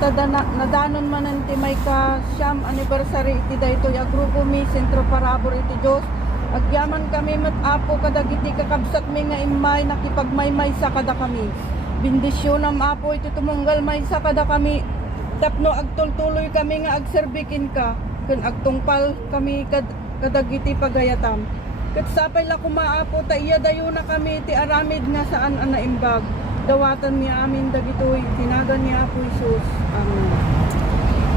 nadanon man ti may ka siyam anniversary iti daytoy a grupo mi sentro parabor iti Dios. Agyaman kami met apo kadagiti kakabsat mi nga imay nakipagmaymay sa kada kami. Bendisyon am apo iti tumunggal may sa kada kami. Tapno agtultuloy kami nga agserbikin ka ken agtungpal kami kadagiti pagayatam. Ket sapay la kumaapo ta iya dayo na kami ti aramid nga saan an naimbag. Dawatan mi amin dagitoy tinagan ni Apo Hesus. Amen.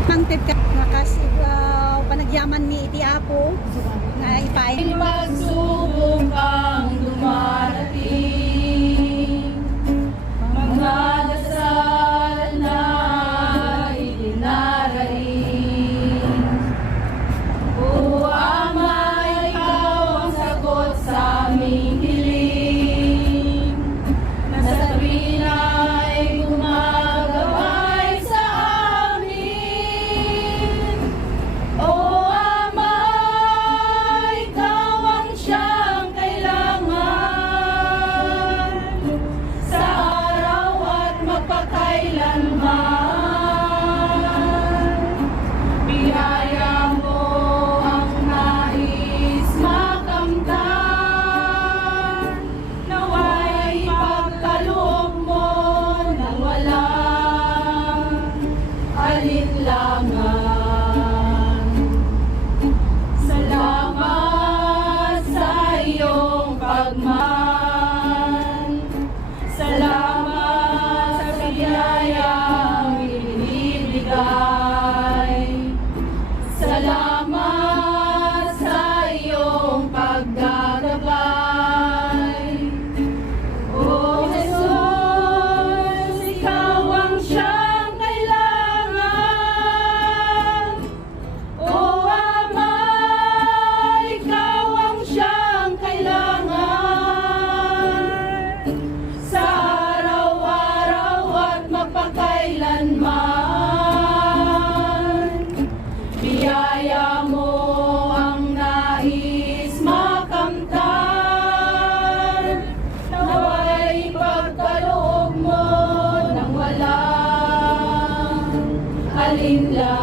Hangtid ka nakasig panagyaman ni iti Apo nga ipaay. Magsubong kang dumarating, mga dasal na itinaraing. O Ama, ikaw ang sagot sa aming hiling, nasa tuwina'y gumagabay sa amin. O Ama, ikaw ang siyang kailangan sa araw at magpakailanman. Biyaya mo ang nais makamtan, naway pagkaloob mo nang walang alinlangan. Salamat sa iyong pagmamahal. Salamat sa biyayang ibinibigay. Salamat sa iyong paggagabay. O Jesus, ikaw ang siyang kailangan. O Ama, ikaw ang siyang kailangan sa araw-araw at magpakailanman. Biyaya mo ang nais makamtan, naway pagkaloob mo nang walang alinlangan.